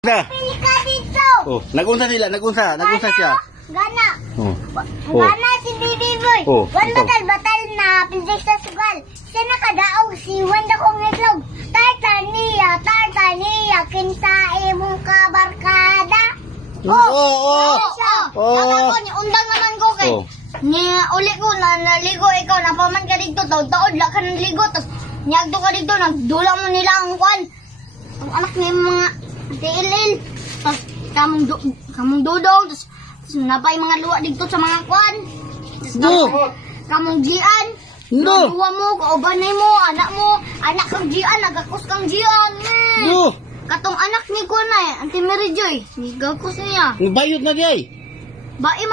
Na. Pili ka dito. Oh, nagunsa sila, nagunsa siya. Gana. Oh. Oh. Gana si Bibi Boy. Oh, Wan ito. batal na pili sa sugal. Siya nakadaog si Wanda kong itlog. Tartaniya, kinsa imong kabarkada. Oo. Ako ni undang naman ko kay. Oh. Niya uli ko na naligo ikaw na paman ka dito taod la ka nang ligo tas niagdo ka dito nagdula mo nila ang kwan. Ang anak ni mga tiilil. Tas kamong dudong tas napay mga luwa dito sa mga kwan. Tas Do. kamong gian. Do. Duwa mo, kaubanay mo, anak kang gian, nagakos kang gian. Do. Katong anak ni ko na, Auntie Mary Joy, nagakos niya. Bayot na di. Bae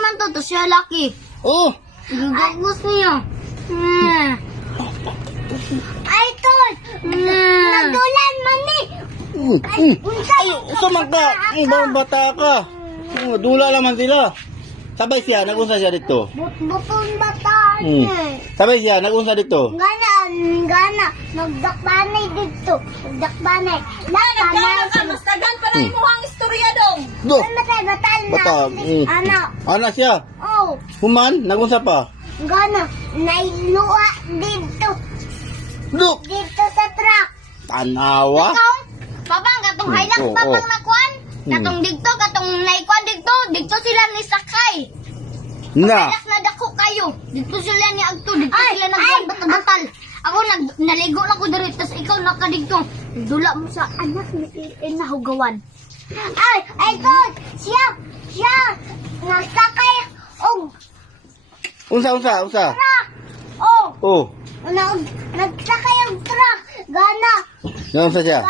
man to siya laki. Oh. Gagawos niya. Ay, tol! Nadulan man ni! Ay, usaman ka. Bata ka. Dula naman sila. Sabay siya, nagunsa siya dito. Butong bata niya. Sabay siya, nagunsa dito. Gana. Nagdakbanay dito. Nagdakbanay. Nagdala ka, mas tagal pa na imuhang istorya dong. Do. Batal na. Bata. Ano? Ana siya. Oh. Human, nagunsa pa. Gana. Nailuwa dito. Do. Dito sa truck. Tanawa. Ikaw? Papang, katong Hilux oo. papang nakuan. Katong dito, katong naikuan dito. Dito sila ni sakay. Na. Hilux na dako kayo. Dito sila ni agto. Dito sila nagbatal. Ako naligo na ko diri. Tas ikaw nakadigto. Dula mo sa anak ni nahugawan. Ay, God! Siya! Nagsakay! Unsa. Truck! Oh. Nagsakay ang truck! Gana! Nagunsa siya.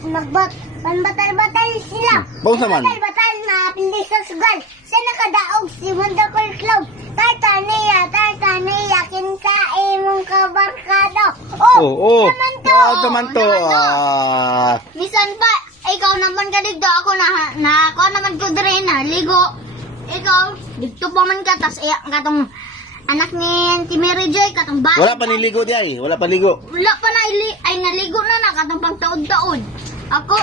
Nagbatal sila. Bausa man. Batal na pindi sa sugal. Sa nakadaog si Wonderful Cloud. Tartaniya, kinsa imong kabarkado. Oh. Naman to. Bisan pa, ikaw naman ka dito. Ako ako naman ko dire na ligo. Ikaw, dito pa man ka. Tas katong anak ni Auntie Mary Joy, katong bata. Wala pa niligo di ay. Wala pa ligo. Wala pa na ay naligo na katong pagtaod-taod. Ako,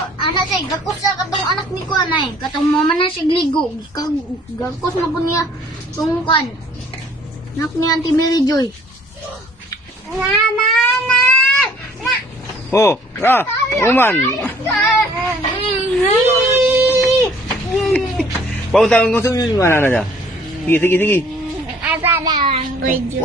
siya, gakos sa katong anak ni ko anay. Katong mama na siya ligo. Gakos na po niya itong kan. Anak ni Auntie Mary Joy. Oh. Human. Paunta kung gusto mo yung mana na siya. Sige. Asa na ang video?